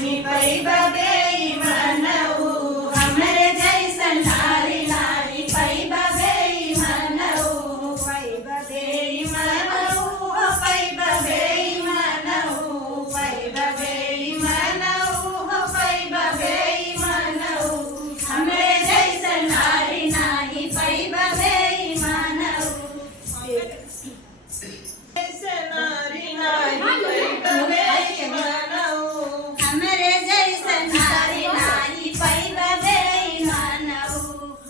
नाही पैबा बेईमानऊ हमरे जैसन नारी नाही पैबा बेईमानऊ पैबा बेईमानऊ पैबा बेईमानऊ पैबा बेईमानऊ पैबा बेईमानऊ हमरे जैसन नारी नाही पैबा बेईमानऊ नारी नाही पैबा बेईमानऊ हमरे जैसन नारी नाही पैबा बेईमानऊ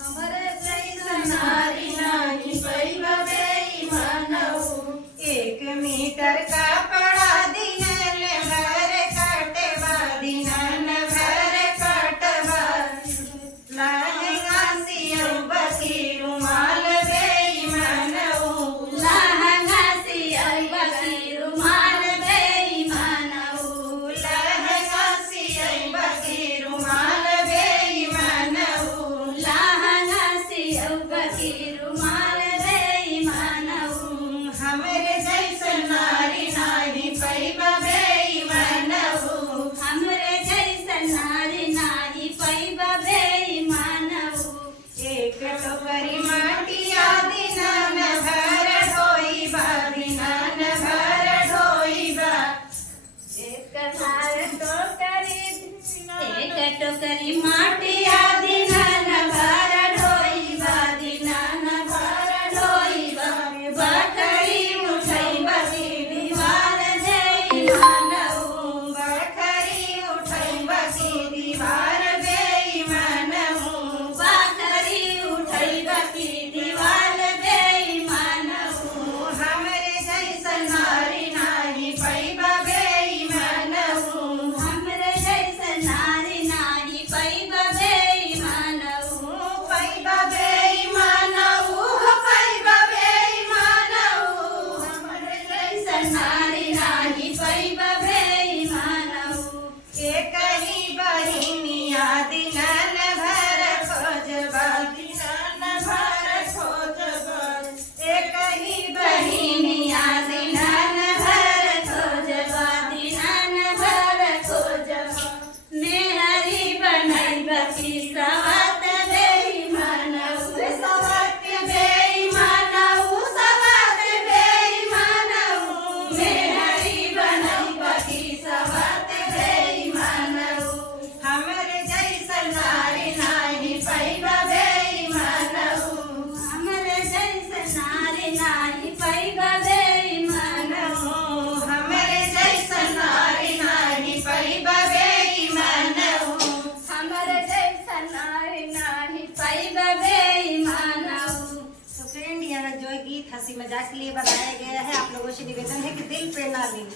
हमरे जैसन नारी नाही पैबा बेईमानऊ 1 मीटर कापडा दिनल भर काटवा दिनल भर काटवा लहंगा सियौ बकी रुमाल बेईमानऊ लहंगा सियौ बकी रुमाल बेईमानऊ लहंगा सियौ बकी रुमाल बेईमानऊ लहंगा सियौ बकी रुमाल बेईमानऊ हमरे जैसन नारी नाही पैबा बेईमानऊ हमरे जैसन नारी नाही पैबा बेईमानऊ 1 टोकरी माटिया दिनान भर ढोईबा दिनान भर ढोईबा 1 टोकरी माटिया दिनान भर ढोईबा दिनान भर ढोईबा बखरी उठैबा की दीवार बेईमानऊ बखरी उठैबा की दीवार बेईमानऊ बखरी उठैबा की दीवार बेईमानऊ हमरे जैसन नारी नाही पैबा बेईमानऊ हमरे जैसन नारी नाही पैबा बेईमानऊ पैबा बेईमानऊ पैबा बेईमानऊ हमरे जैसन नारी नाही पैबा बेईमानऊ एकही बहिनिया दिनान भर खोजबा दिनान भर खोजबा एकही बहिनिया दिनान भर खोजबा दिनान भर खोजबा मेहरी बनैबा की सवात बेईमानऊ सवात बेईमानऊ सवात बेईमानऊ मेहरी बनैबा की सवात बेईमानऊ हमरे जैसन नारी नाही पैबा बेईमानऊ हमरे जैसन नारी नाही पैबा बेईमानऊ हमरे जैसन नारी नाही पैबा बेईमानऊ हमरे जैसन नारी नाही पैबा बेईमानऊ। तो फ्रेंड, यह जो गीत हंसी मजाक के लिए बनाया गया है, आप लोगों से निवेदन है कि दिल पे ना लें।